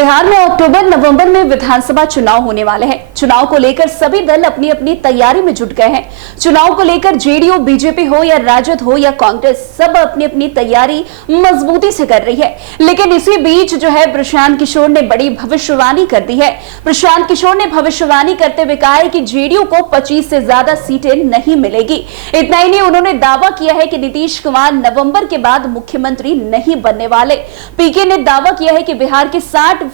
बिहार में अक्टूबर नवंबर में विधानसभा चुनाव होने वाले हैं। चुनाव को लेकर सभी दल अपनी अपनी तैयारी में जुट गए हैं। चुनाव को लेकर जेडीयू, बीजेपी हो या राजद हो या कांग्रेस, सब अपनी अपनी तैयारी मजबूती से कर रही है। लेकिन इसी बीच जो है प्रशांत किशोर ने बड़ी भविष्यवाणी कर दी है। प्रशांत किशोर ने भविष्यवाणी करते हुए कहा है कि जेडीयू को 25 से ज्यादा सीटें नहीं मिलेगी। इतना ही नहीं, उन्होंने दावा किया है कि नीतीश कुमार नवंबर के बाद मुख्यमंत्री नहीं बनने वाले। पीके ने दावा किया है कि बिहार के 60%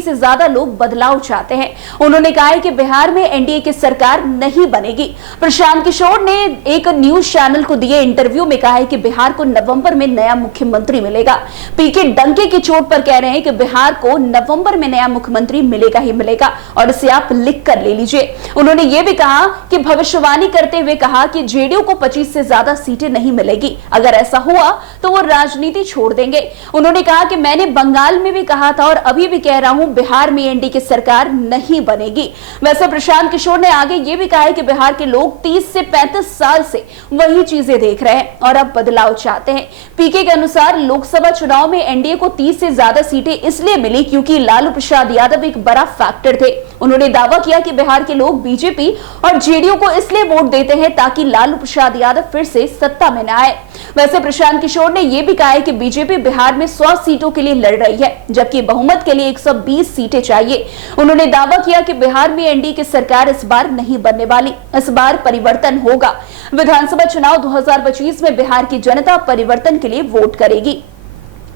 से ज्यादा लोग बदलाव चाहते हैं। उन्होंने कहा है कि बिहार में एनडीए की सरकार नहीं बनेगी। प्रशांत किशोर ने एक न्यूज चैनल को दिए इंटरव्यू में कहा है कि बिहार को नवंबर में नया मुख्यमंत्री मिलेगा। पीके डंके की चोट पर कह रहे हैं कि बिहार को नवंबर में नया मुख्यमंत्री मिलेगा ही मिलेगा, और इसे आप लिख कर ले लीजिए। उन्होंने यह भी कहा कि भविष्यवाणी करते हुए कहा कि जेडीयू को 25 से ज्यादा सीटें नहीं मिलेगी। अगर ऐसा हुआ तो वो राजनीति छोड़ देंगे। उन्होंने कहा कि मैंने बंगाल में भी कहा था और अभी भी कह रहा हूं, बिहार में एनडीए की सरकार नहीं बनेगी। वैसे प्रशांत किशोर ने आगे ये भी कहा है कि बिहार के लोग 30 से 35 साल से वही चीजें देख रहे हैं और अब बदलाव चाहते हैं। पीके के अनुसार लोकसभा चुनाव में एनडीए को 30 से ज्यादा सीटें इसलिए मिली क्योंकि लालू प्रसाद यादव एक बड़ा फैक्टर थे। उन्होंने दावा किया कि बिहार के लोग बीजेपी और जेडीयू को इसलिए वोट देते हैं ताकि लालू प्रसाद यादव फिर से सत्ता में न आए। वैसे प्रशांत किशोर ने यह भी कहा है कि बीजेपी बिहार में 100 सीटों के लिए लड़ रही है, जबकि बहुमत के लिए 120 सीटें चाहिए। उन्होंने दावा किया कि बिहार में एनडीए की सरकार इस बार नहीं बनने वाली, इस बार परिवर्तन होगा। विधानसभा चुनाव 2025 में बिहार की जनता परिवर्तन के लिए वोट करेगी।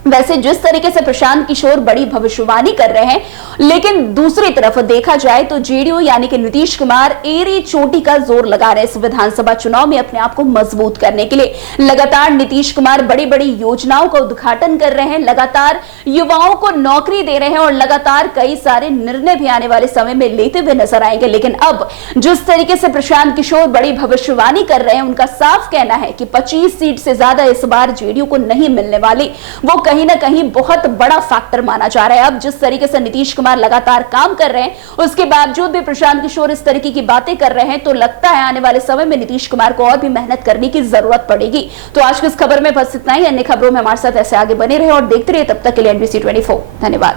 वैसे जिस तरीके से प्रशांत किशोर बड़ी भविष्यवाणी कर रहे हैं, लेकिन दूसरी तरफ देखा जाए तो जेडीयू यानी कि नीतीश कुमार एड़ी चोटी का जोर लगा रहे हैं इस विधानसभा चुनाव में अपने आप को मजबूत करने के लिए। लगातार नीतीश कुमार बड़ी बड़ी योजनाओं का उद्घाटन कर रहे हैं, लगातार युवाओं को नौकरी दे रहे हैं और लगातार कई सारे निर्णय भी आने वाले समय में लेते हुए नजर आएंगे। लेकिन अब जिस तरीके से प्रशांत किशोर बड़ी भविष्यवाणी कर रहे हैं, उनका साफ कहना है कि 25 सीट से ज्यादा इस बार जेडीयू को नहीं मिलने वाली। वो कहीं ना कहीं बहुत बड़ा फैक्टर माना जा रहा है। अब जिस तरीके से नीतीश कुमार लगातार काम कर रहे हैं, उसके बावजूद भी प्रशांत किशोर इस तरीके की बातें कर रहे हैं, तो लगता है आने वाले समय में नीतीश कुमार को और भी मेहनत करने की जरूरत पड़ेगी। तो आज की इस खबर में बस इतना ही। अन्य खबरों में हमारे साथ ऐसे आगे बने रहे और देखते रहिए। तब तक के लिए NBC 24। धन्यवाद।